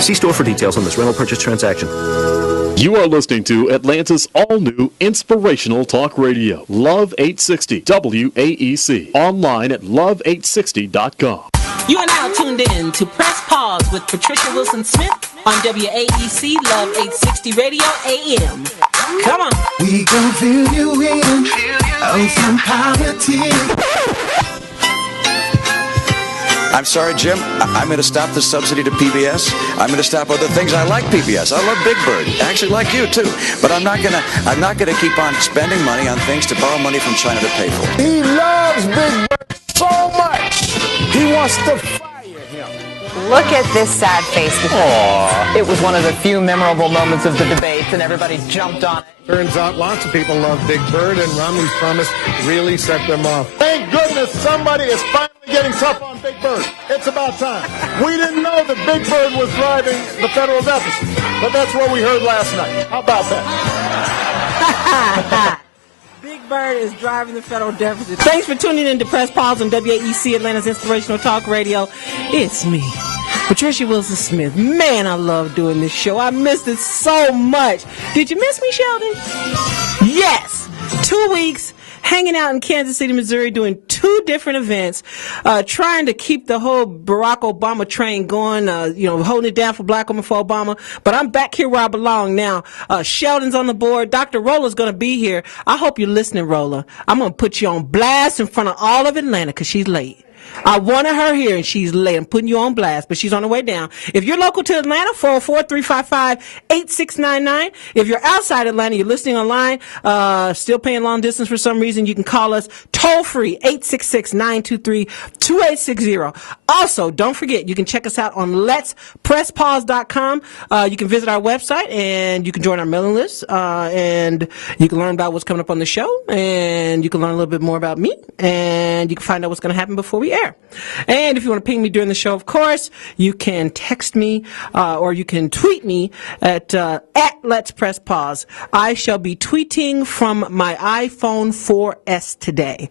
See store for details on this rental purchase transaction. You are listening to Atlanta's all-new inspirational talk radio, Love 860 WAEC. Online at love860.com. You are now tuned in to Press Pause with Patricia Wilson Smith on WAEC Love 860 Radio AM. Come on. We gon' fill you in on some politics. I'm sorry, Jim. I'm going to stop the subsidy to PBS. I'm going to stop other things. I like PBS. I love Big Bird. I actually like you too. But I'm not going to keep on spending money on things to borrow money from China to pay for. He loves Big Bird so much. He wants to fire him. Look at this sad face. It was one of the few memorable moments of the debates, and everybody jumped on it. Turns out lots of people love Big Bird, and Romney's promise really set them off. Thank goodness somebody is finally getting tough on Big Bird. It's about time. We didn't know that Big Bird was driving the federal deficit, but that's what we heard last night. How about that? Big Bird is driving the federal deficit. Thanks for tuning in to Press Pause on WAEC, Atlanta's Inspirational Talk Radio. It's me, Patricia Wilson Smith. Man, I love doing this show. I missed it so much. Did you miss me, Sheldon? Yes. 2 weeks hanging out in Kansas City, Missouri, doing 2 different events, trying to keep the whole Barack Obama train going, holding it down for Black women for Obama. But I'm back here where I belong now. Sheldon's on the board. Dr. Rola's going to be here. I hope you're listening, Rola. I'm going to put you on blast in front of all of Atlanta because she's late. I wanted her here, and she's late. I'm putting you on blast, but she's on her way down. If you're local to Atlanta, 404-355-8699. If you're outside Atlanta, you're listening online, still paying long distance for some reason, you can call us toll-free, 866-923-2860. Also, don't forget, you can check us out on letspresspause.com. You can visit our website, and you can join our mailing list, and you can learn about what's coming up on the show, and you can learn a little bit more about me, and you can find out what's going to happen before we air. And if you want to ping me during the show, of course, you can text me or you can tweet me at Let's Press Pause. I shall be tweeting from my iPhone 4S today.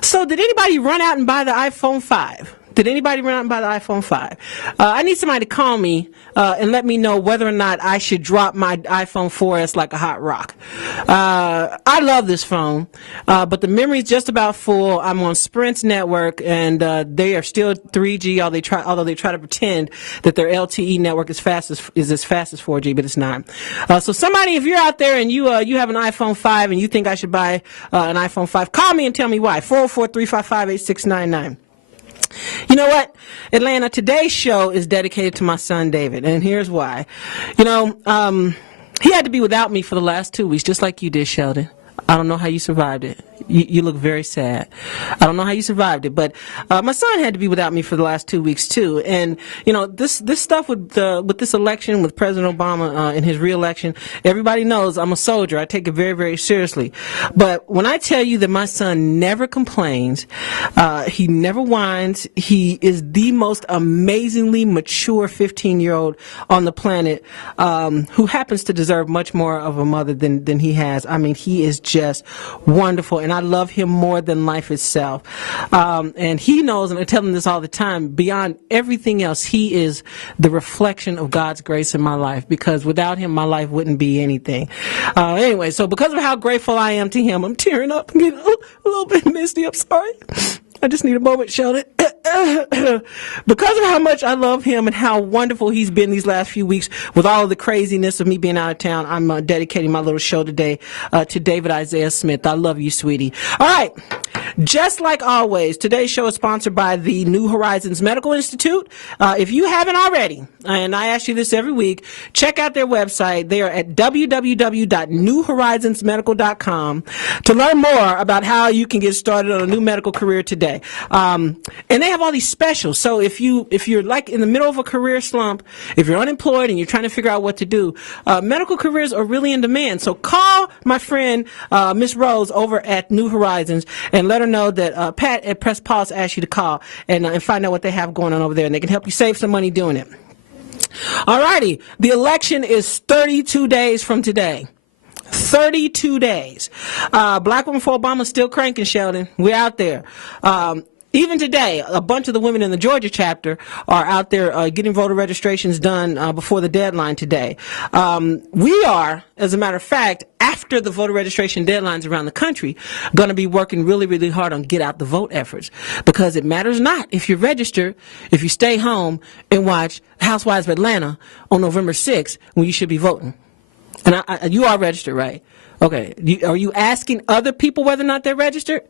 So did anybody run out and buy the iPhone 5? Did anybody run out and buy the iPhone 5? I need somebody to call me and let me know whether or not I should drop my iPhone 4S like a hot rock. I love this phone, but the memory's just about full. I'm on Sprint's network, and they are still 3G, although they try to pretend that their LTE network is as fast as 4G, but it's not. So somebody, if you're out there and you have an iPhone 5 and you think I should buy an iPhone 5, call me and tell me why. 404-355-8699. You know what, Atlanta, today's show is dedicated to my son, David, and here's why. He had to be without me for the last 2 weeks, just like you did, Sheldon. I don't know how you survived it. You look very sad. I don't know how you survived it, but my son had to be without me for the last 2 weeks too. And this stuff with this election, with President Obama and his reelection, everybody knows I'm a soldier. I take it very, very seriously. But when I tell you that my son never complains, he never whines. He is the most amazingly mature 15-year-old on the planet, who happens to deserve much more of a mother than he has. I mean, he is just wonderful, and I love him more than life itself. And he knows, and I tell him this all the time, beyond everything else, he is the reflection of God's grace in my life, because without him, my life wouldn't be anything. Anyway, so because of how grateful I am to him, I'm tearing up and getting a little bit misty. I'm sorry. I just need a moment, Sheldon. Because of how much I love him and how wonderful he's been these last few weeks with all of the craziness of me being out of town, I'm dedicating my little show today to David Isaiah Smith. I love you, sweetie. All right. Just like always, today's show is sponsored by the New Horizons Medical Institute. If you haven't already, and I ask you this every week, check out their website. They are at www.newhorizonsmedical.com to learn more about how you can get started on a new medical career today. And they have all these specials. So if you're like in the middle of a career slump, if you're unemployed and you're trying to figure out what to do, medical careers are really in demand. So call my friend Miss Rose over at New Horizons and let her know that Pat at Press Pause asked you to call and find out what they have going on over there, and they can help you save some money doing it. All righty. The election is 32 days from today. 32 days. Black Women for Obama still cranking, Sheldon. We're out there. even today, a bunch of the women in the Georgia chapter are out there getting voter registrations done before the deadline today. We are, as a matter of fact, after the voter registration deadlines around the country, going to be working really, really hard on get out the vote efforts, because it matters not if you're registered, if you stay home and watch Housewives of Atlanta on November 6th when you should be voting. And you are registered, right? Okay. Are you asking other people whether or not they're registered?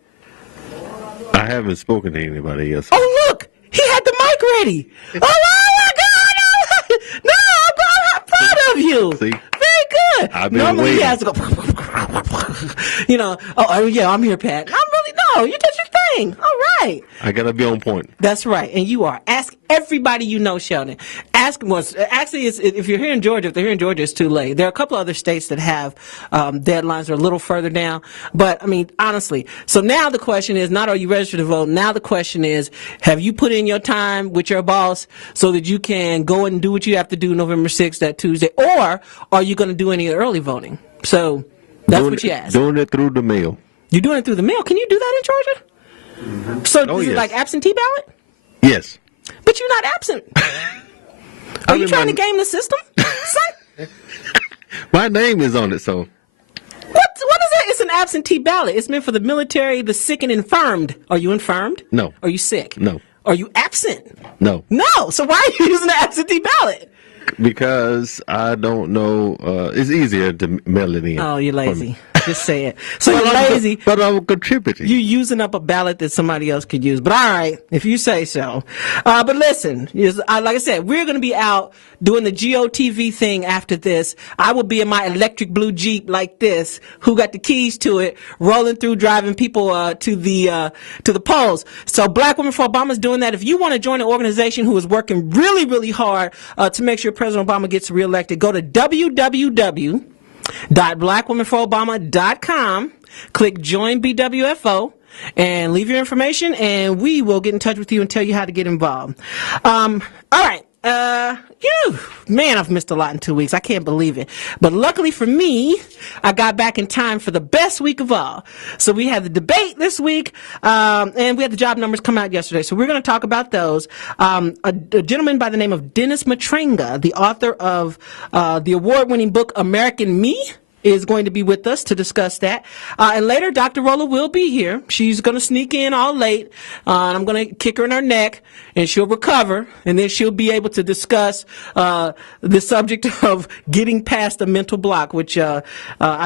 I haven't spoken to anybody yet. Oh, look! He had the mic ready! Oh my God! No, I'm proud of you! See? Very good! Normally waiting. he has to go, you know, oh yeah, I'm here, Pat. You did your thing. All right. I gotta be on point. That's right, and you are. Ask everybody you know, Sheldon. Ask actually, if you're here in Georgia, if they're here in Georgia, it's too late. There are a couple other states that have deadlines that are a little further down. But I mean, honestly, so now the question is not are you registered to vote? Now the question is, have you put in your time with your boss so that you can go and do what you have to do November 6th, that Tuesday, or are you going to do any early voting? So that's what you ask. Doing it through the mail. You're doing it through the mail. Can you do that in Georgia? Mm-hmm. So is it like absentee ballot? Yes. But you're not absent. Are you trying to game the system, son? My name is on it, so. What is that? It's an absentee ballot. It's meant for the military, the sick, and infirmed. Are you infirmed? No. Are you sick? No. Are you absent? No. No. So why are you using the absentee ballot? Because I don't know. It's easier to mail it in. Oh, you're lazy. Just say it. So you're lazy. But I'm contributing. You're using up a ballot that somebody else could use. But all right, if you say so. But listen, like I said, we're going to be out doing the GOTV thing after this. I will be in my electric blue Jeep like this, who got the keys to it, rolling through, driving people to the polls. So Black Women for Obama is doing that. If you want to join an organization who is working really, really hard to make sure President Obama gets reelected, go to www.blackwomenforobama.com, click join BWFO, and leave your information, and we will get in touch with you and tell you how to get involved. All right. Man, I've missed a lot in 2 weeks. I can't believe it. But luckily for me, I got back in time for the best week of all. So we had the debate this week, and we had the job numbers come out yesterday. So we're going to talk about those. A gentleman by the name of Dennis Matrenga, the author of the award-winning book American Me, is going to be with us to discuss that. And later, Dr. Rolla will be here. She's going to sneak in all late. And I'm going to kick her in her neck, and she'll recover. And then she'll be able to discuss the subject of getting past the mental block, which I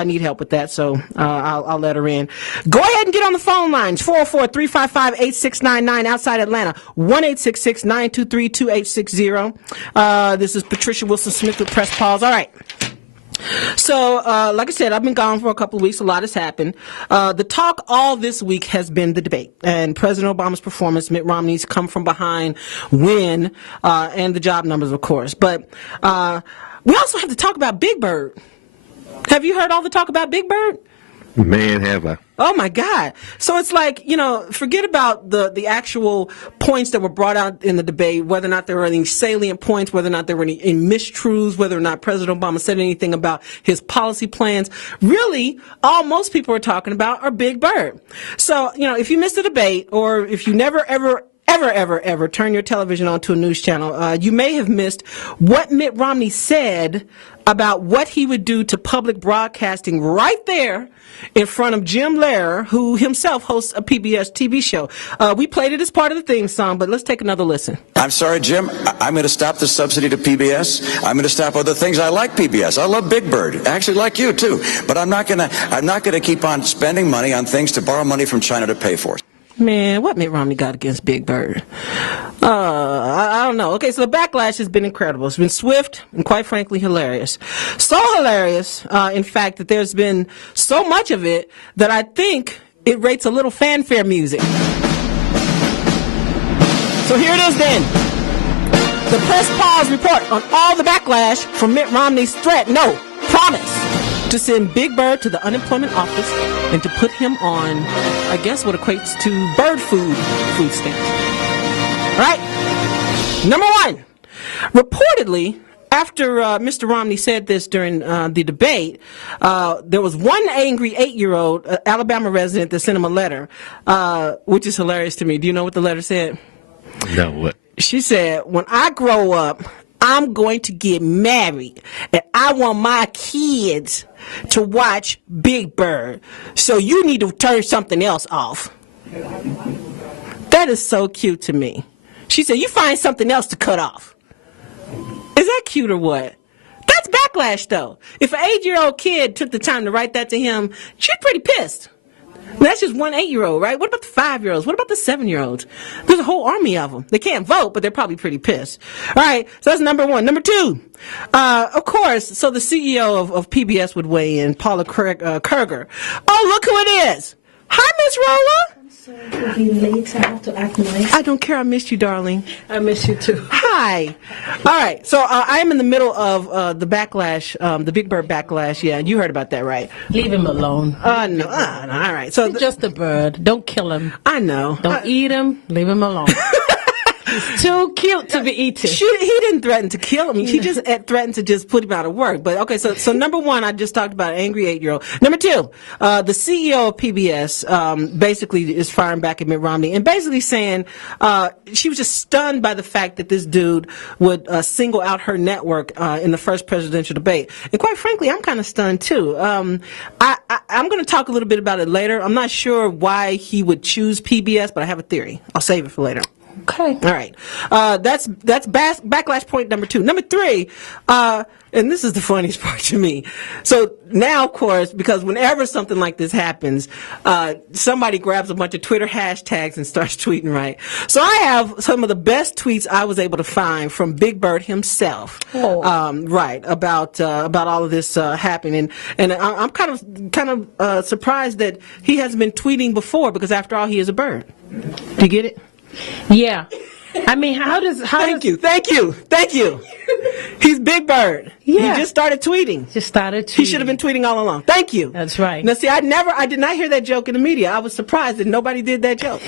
need help with that. So I'll let her in. Go ahead and get on the phone lines. 404-355-8699 outside Atlanta. 1-866-923-2860. This is Patricia Wilson-Smith with Press Pause. All right. So, like I said, I've been gone for a couple of weeks. A lot has happened. The talk all this week has been the debate and President Obama's performance, Mitt Romney's come from behind win, and the job numbers, of course. But we also have to talk about Big Bird. Have you heard all the talk about Big Bird? Man, have I. Oh, my God. So it's like, forget about the actual points that were brought out in the debate, whether or not there were any salient points, whether or not there were any mistruths, whether or not President Obama said anything about his policy plans. Really, all most people are talking about are Big Bird. So, if you missed the debate, or if you never, ever turn your television on to a news channel, you may have missed what Mitt Romney said about what he would do to public broadcasting right there in front of Jim Lehrer, who himself hosts a PBS TV show. We played it as part of the theme song, but let's take another listen. I'm sorry, Jim. I'm going to stop the subsidy to PBS. I'm going to stop other things. I like PBS. I love Big Bird. I actually like you too. But I'm not going to keep on spending money on things to borrow money from China to pay for. Man, what Mitt Romney got against Big Bird? I don't know. Okay, so the backlash has been incredible. It's been swift and, quite frankly, hilarious. So hilarious, in fact, that there's been so much of it that I think it rates a little fanfare music. So here it is then. The Press Pause report on all the backlash from Mitt Romney's threat, promise, to send Big Bird to the unemployment office and to put him on, I guess, what equates to bird food stamps. All right. Number one, reportedly, after Mr. Romney said this during the debate, there was one angry 8-year-old Alabama resident that sent him a letter, which is hilarious to me. Do you know what the letter said? No, what? She said, when I grow up, I'm going to get married, and I want my kids to watch Big Bird. So you need to turn something else off. That is so cute to me. She said, you find something else to cut off. Is that cute or what? That's backlash, though. If an 8-year-old kid took the time to write that to him, she's pretty pissed. That's just one 8-year-old, right? What about the 5-year-olds? What about the 7-year-olds? There's a whole army of them. They can't vote, but they're probably pretty pissed. All right, so that's number one. Number two, of course, so the CEO of PBS would weigh in, Paula Kerger. Oh, look who it is. Hi, Miss Rolla. To be late, I have to act nice. I don't care. I missed you, darling. I miss you too. Hi. All right. So I am in the middle of the backlash, the Big Bird backlash. Yeah, you heard about that, right? Leave him alone. No. All right. So He's just a bird. Don't kill him. I know. Don't eat him. Leave him alone. He's too cute to be eaten. He didn't threaten to kill him. He just threatened to just put him out of work. But okay, so number one, I just talked about an angry 8-year-old. Number two, the CEO of PBS basically is firing back at Mitt Romney and basically saying she was just stunned by the fact that this dude would single out her network in the first presidential debate. And quite frankly, I'm kind of stunned too. I'm going to talk a little bit about it later. I'm not sure why he would choose PBS, but I have a theory. I'll save it for later. Okay. All right. That's backlash point number two. Number three, and this is the funniest part to me. So now, of course, because whenever something like this happens, somebody grabs a bunch of Twitter hashtags and starts tweeting, right? So I have some of the best tweets I was able to find from Big Bird himself, right, about all of this happening. And I'm kind of surprised that he hasn't been tweeting before, because after all, he is a bird. Do you get it? Yeah. I mean, Thank you. He's Big Bird. Yeah. He just started tweeting. He should have been tweeting all along. Thank you. That's right. Now, see, I did not hear that joke in the media. I was surprised that nobody did that joke.